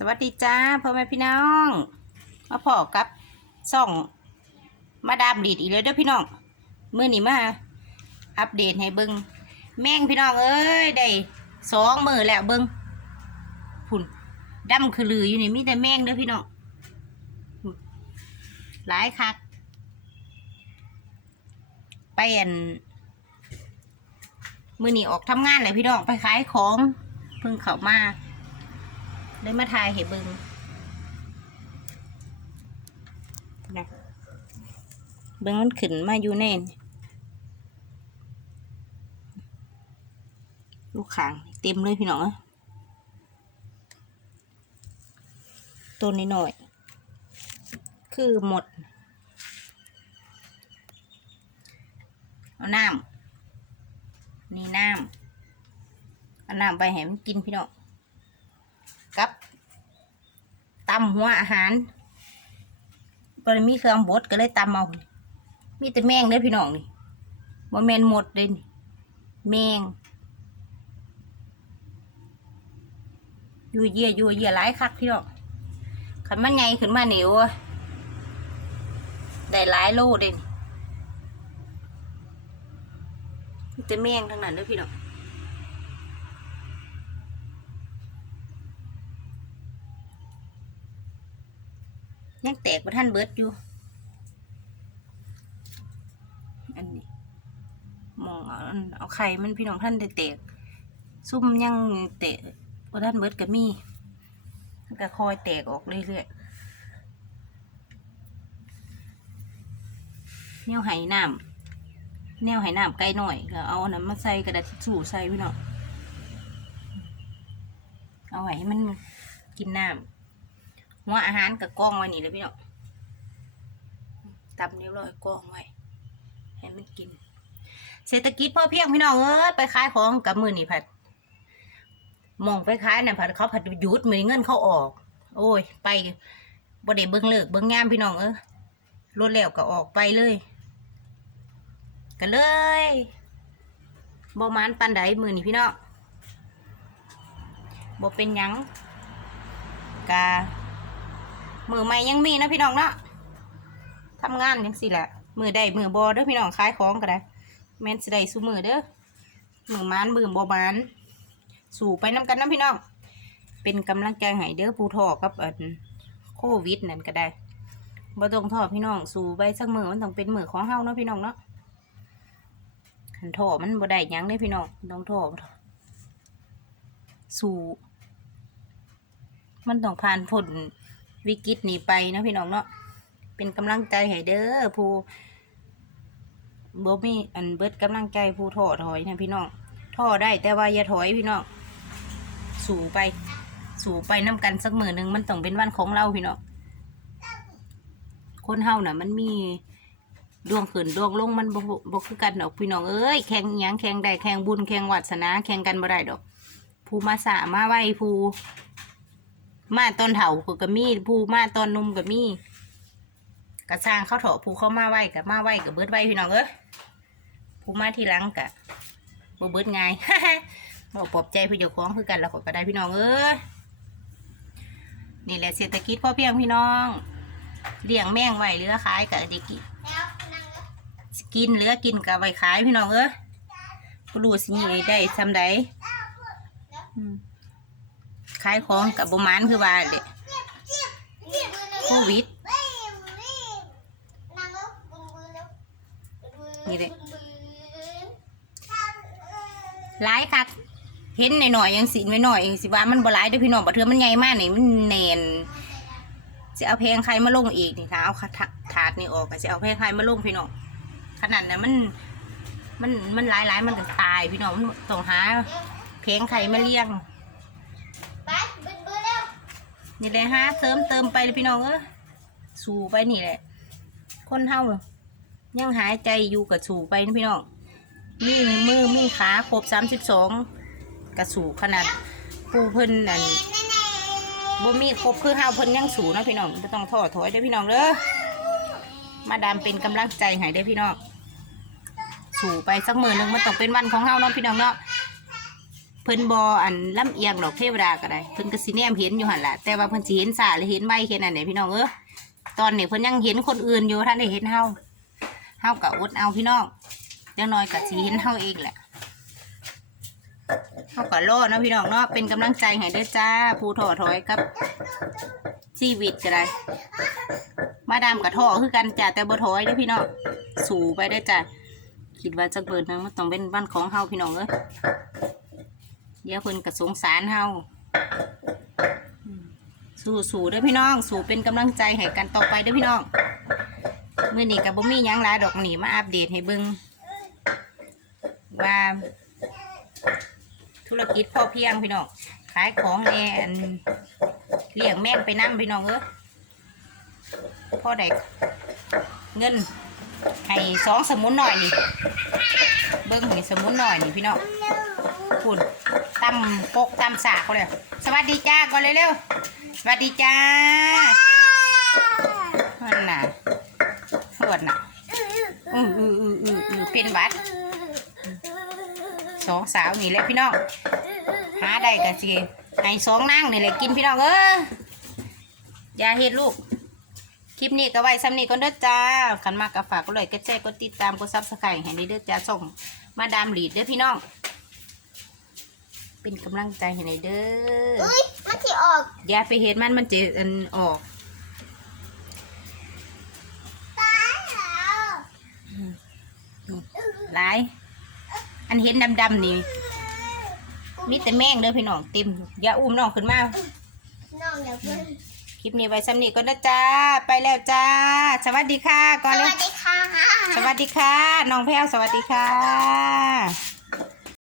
สวัสดีจ้าพ่อแม่พี่น้อง มาพอกับซ่องมาดามดีดอีกเลยเด้อพี่น้องเมื่อนี้มาอัปเดตให้เบิงแม่งพี่น้องเอ้ยได้สองมือแล้วเบิงพุ่นดำคือลืออยู่นี่มีแต่แม่งเด้อพี่น้องหลายคักไปอันมือนี้ออกทำงานเลยพี่น้องไปขายของเพิ่งเข้ามา ได้มาทายให้เบิงนะเบิงมันขึ้นมาอยู่แน่นลูกขางเต็มเลยพี่น้องตัวนี้หน่อย คือหมด เอาน้ำนี่น้ำเอาน้ำไปให้มันกินพี่น้อง กับตำหัวอาหารก็เลยมีเครื่องบดก็เลยตำเอา มีแต่แมงเด้อพี่น้องนี่บ่แมนหมดเลยนี่แมงอยู่เยี่ยอยู่เยี่ยหลายคักพี่น้องขันมันใหญ่ขึ้นมาเหนียวได้หลายโลเด่นแต่แมงทั้งนั้นเด้อพี่น้อง ยังแตกบ่ท่านเบิดอยู่ อันนี้มองเอาเอาไข่มันพี่น้องท่านได้แตกซุ่มยังแตกบ่ท่านเบิดก็มีก็คอยแตกออกเรื่อยๆแนวไหน้ำแนวไหน้ำไกลหน่อยก็เอานนั้นมาใส่กระดาษทิชชู่ใส่พี่น้องเอาไว้ให้มันกินน้ำ หัวอาหารกับกล้องไว้นี่เลยพี่น้องตับนิ้วลอยกล้องไว้ให้มันกิน เศรษฐกิจพอเพียงพี่น้องเอ้ยไปขายของกับมือนี่ผัดมองไปขายน่ะผัดเขาผัดหยุดมือเงินเขาออก โอ้ย ไปบ่ได้เบิ่งเลิกเบิ่งงามพี่น้องเอ้ยรถแล้วก็ออกไปเลยก็เลยบ่มานปันใดมือนี่พี่น้องบ่เป็นยังกา มือใหม่ยังมีนะพี่น้องเนาะทำงานยังสิแหละมือได้มือบอเด้อพี่น้องขายของก็ได้แม่นสิได้สู้มือเด้อมือมานมือบอบานสู่ไปน้ำกันนะพี่น้อง เป็นกำลังใจให้เด้อผู้ทอกับอันโควิดนั่นก็ได้บ่ต้องทอพี่น้องสู่ไปสักมือมันต้องเป็นมือของเฮาเนาะพี่น้องเนาะหันทอมันบ่ได้ยังเด้พี่น้องต้องทอสู่มันต้องผ่านพ้น วิกฤตนี้ไปนะพี่น้องเนาะเป็นกำลังใจให้เด้อผู้บ่มีอันเบิดกำลังใจผู้ท้อถอยนะพี่น้องท้อได้แต่ว่าอย่าถอยพี่น้องสู่ไป สู่ไปน้ากันสักมือหนึ่งมันต้องเป็นวันของเราพี่น้องคนเฮาน่ะ มันมีดวงขืนดวงลงมันบ่บ่คือกันดอกพี่น้องเอ้ยแข่งหยังแข่งได้แข่งบุญแข่งวาสนาแข่งกันบ่ได้ดอก ผู้มาสามาไหวผู้ มาตอนเถาผู้ก็มีผู้มาตอนนุ่มก็มีกระสร้างเขาเถาะผู้เข้ามาไหวกับมาไหวกับเบิดไหวพี่น้องเอ้ยผู้มาทีหลังกะบ่เบิดง่ายบอกปลอบใจผู้เจ้าของคือกันแล้วก็ได้พี่น้องเอ้ยนี่แหละเศรษฐกิจพ่อเพียงพี่น้องเลี้ยงแม่งไว้เหลือขายกับเด็กกินเหลือกินกับไว้ขายพี่น้องเอ้กูรู้สิได้ซำใดอืม ขายของกับบมานคือว่าเด็โควิดนี่เด้หลายคักเห็นหน่อยๆยังสิไว้หน่อยยังสิว่ามันบ่หลายด้อพี่น้องบ่เทือมันใหญ่มากนี่มันแน่นจะเอาแพงใครมาลงอีกนี่ถ้าเอาถาถาดนี่ออกก็จะเอาแพงใครมาลงพี่น้องขนาดนั้นมันมันมันหลายๆมันก็ตายพี่น้องมันต้องหาแพงใครมาเลี้ยง นี่แหละฮะเสริมเติมไปพี่น้องเออสู่ไปนี่แหละ คนเฮายังหายใจอยู่กับสู่ไปนะพี่น้องมีมือมีขาครบสามสิบสองกระสู่ขนาดผู้เพิ่นนั่นบ่มีครบคือเฮาเพิ่นยังสู่นะพี่น้องไม่ต้องท้อถอยเด้พี่น้องเด้อมาดามเป็นกำลังใจให้ได้พี่น้องสู่ไปสักมือหนึ่งมันต้องเป็นวันของเฮาเนาะพี่น้องเนาะ พิ่นบออันลำเอียงดอกเทวดาก็ได้เพิ่นก็สิแนมเห็นอยู่หันละแต่ว่าเพิ่นสิเห็นสาหรือเห็นใบเห็นอันไหนพี่น้องเออตอนนี้เพิ่นยังเห็นคนอื่นอยู่ท่านได้เห็นเฮาเฮาก็อดเอาพี่น้องเดี๋ยวน้อยก็สิเห็นเฮาเองแหละเฮาก็รอเนะพี่น้องเนาะเป็นกำลังใจให้ด้อจ้าผู้ท้อถอยกับชีวิตก็ได้มาดามกับท่อคือกันจ้ะแต่บ่ถอยเด้อพี่น้องสู่ไปได้จ้ะคิดว่าจักเบิดนึงมันต้องเป็นบ้านของเฮาพี่น้องเอ้ย เดี๋ยวเพิ่นก็สงสารเฮาสู้สู่เด้อพี่น้อง สู่เป็นกำลังใจให้กันต่อไปด้อพี่น้องเมื้อนี้ก็บ่มียังลายดอกหนีมาอัปเดตให้เบิ่งว่า ธุรกิจพอเพียงพี่น้องขายของแอนเลี้ยงแม่งไปนํพี่น้องเอ้ยพ่อได้เงิน ให้สองสมุนหน่อยนี่ เบิ้งให้สมุนหน่อยนี่พี่น้องคุณตำปกตำสากเขาเลยสวัสดีจ้าก่อนเลยเร็วๆสวัสดีจ้านั่นน่ะสวดน่ะอืออืออืออืออือเป็นวัดสองสาวนี่แหละพี่น้องหาได้กันสิให้สองนางนี่แหละกินพี่น้องเอออย่าเฮ็ดลูก คลิปนี้ก็ไว้ซ้ำนี้ก็เด้อจ้าขันมากก็ฝากก็เลยก็แชร์กดติดตามกดซับสไครต์ให้ในเด้อจ้าส่งมาดามหลีดเด้อพี่น้อง เป็นกำลังใจให้ในเด้ออุ้ยมันที่ออก อย่าไปเห็นมันมันจะอันออกตายแล้วหลายอันเห็นดำๆนี่มีแต่แมงเด้อพี่น้องเต็มอยู่อย่าอุ้มน้องขึ้นมาน้องอย่าเพิ่งค ลิปนี้ไว้ซ้ำนี้ก็เด้อจ้า ไปแล้วจ้า สวัสดีค่ะก่อนสเลยวัสดีค่ะ สวัสดีค่ะ น้องแพ้วสวัสดีค่ะ